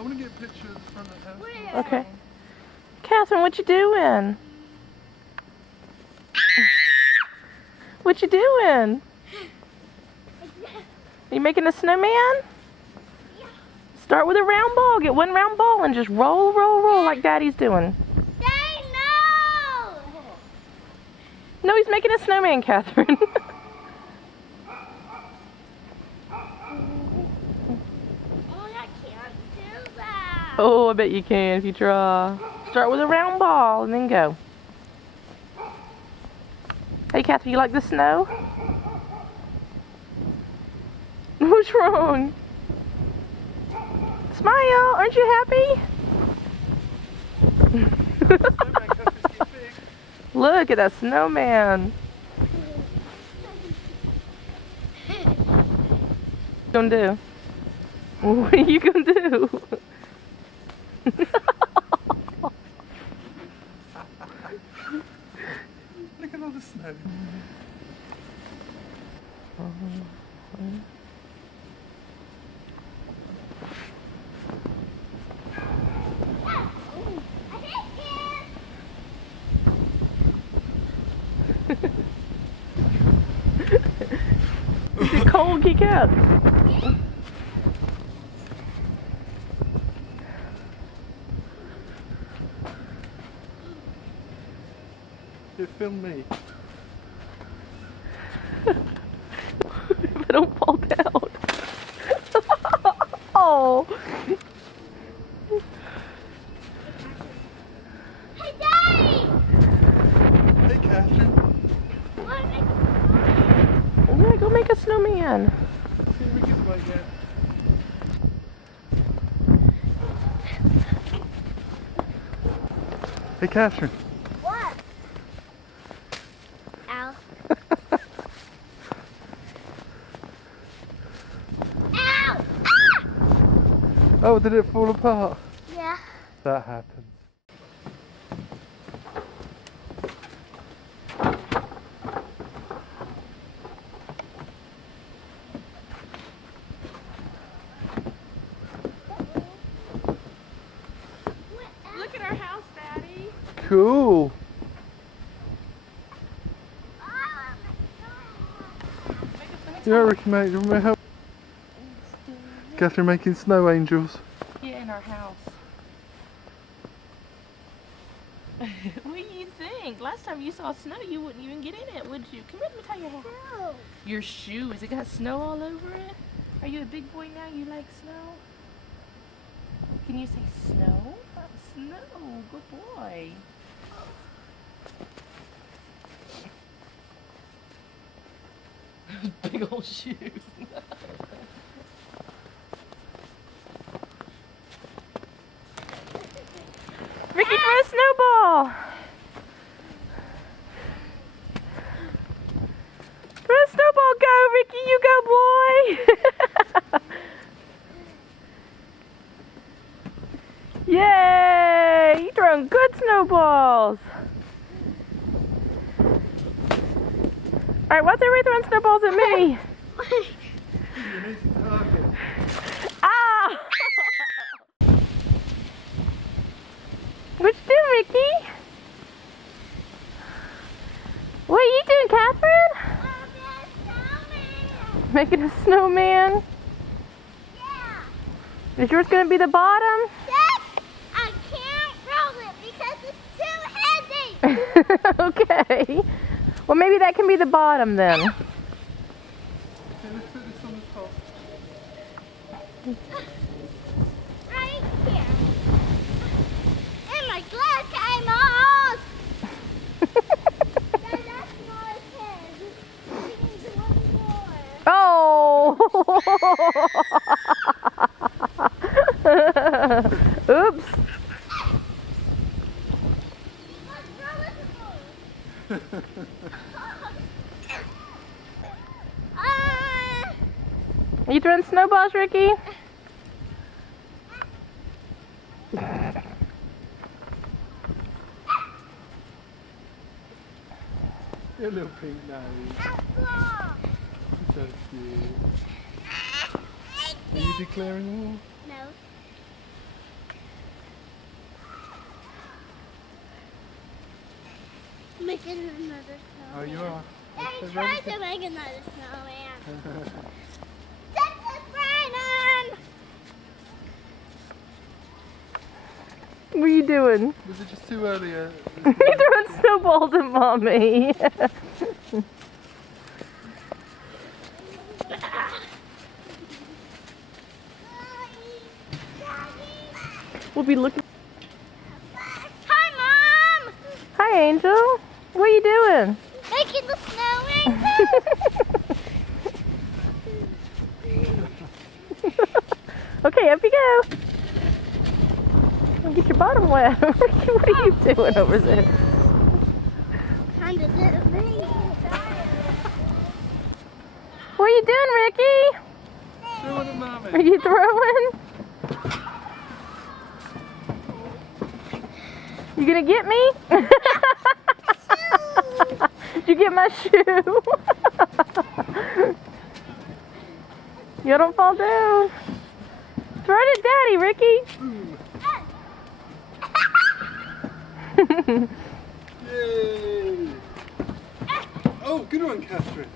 I want to get a picture of the front of the house. Okay. Catherine, what you doing? What you doing? Are you making a snowman? Yeah. Start with a round ball. Get one round ball and just roll, roll, roll like Daddy's doing. Daddy, no! No, he's making a snowman, Catherine. Oh, I bet you can if you try. Start with a round ball and then go. Hey, Catherine, you like the snow? What's wrong? Smile, aren't you happy? Look at that snowman. What are you gonna do? What are you gonna do? Look at all the snow. Is it cold, Geek Out? You film me. If I don't fall down. Oh. Hey, Daddy! Hey, Catherine. Yeah, go make a snowman. See if we get right yet. Hey, Catherine. What? Ow. Ow! Ah! Oh, did it fall apart? Yeah. That happens. Look at our house, Daddy. Cool. Yeah, Ricky, mate, you want help? Catherine making snow angels. Yeah, in our house. What do you think? Last time you saw snow, you wouldn't even get in it, would you? Come here, let me tie your hair. No. Your shoes, it got snow all over it? Are you a big boy now? You like snow? Can you say snow? Snow, good boy. Big old shoes. Ricky, throw a snowball. Throw a snowball, go, Ricky, you go, boy. Yay! You're throwing good snowballs. Alright, why's everybody throwing snowballs at me? Ah! What you doing, Ricky? What are you doing, Catherine? Making a snowman? Yeah. Is yours going to be the bottom? Yes. I can't roll it because it's too heavy. Okay. Well, maybe that can be the bottom then. Okay, let's put this on the top. Right here. And my glass came off. That's not a pin. We need one more. Oh! Oops. Are you throwing snowballs, Ricky? Your little pink nose. So cute. Are you declaring war? No. making another snowman. Oh, you are. Daddy Okay, tried ready? to make another snowman. Set the brain on! What are you doing? Was it just too early? You're throwing snowballs at Mommy. We'll be looking. Hi, Mom! Hi, Angel. What are you doing? Making the snow angel. Okay, up you go. Don't get your bottom wet. What are you doing over there? Kind of did me. What are you doing, Ricky? Throw it at Mommy. Are you throwing? You gonna get me? Did you get my shoe? You don't fall down. Throw it at Daddy, Ricky. Yay! Oh, good one, Catherine.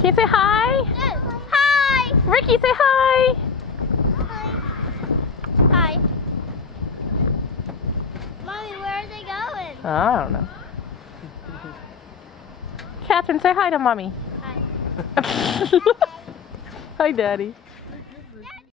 Can you say hi? Hi! Ricky, say hi. Hi. Mommy, where are they going? I don't know. Catherine, say hi to Mommy. Hi. Hi, Daddy.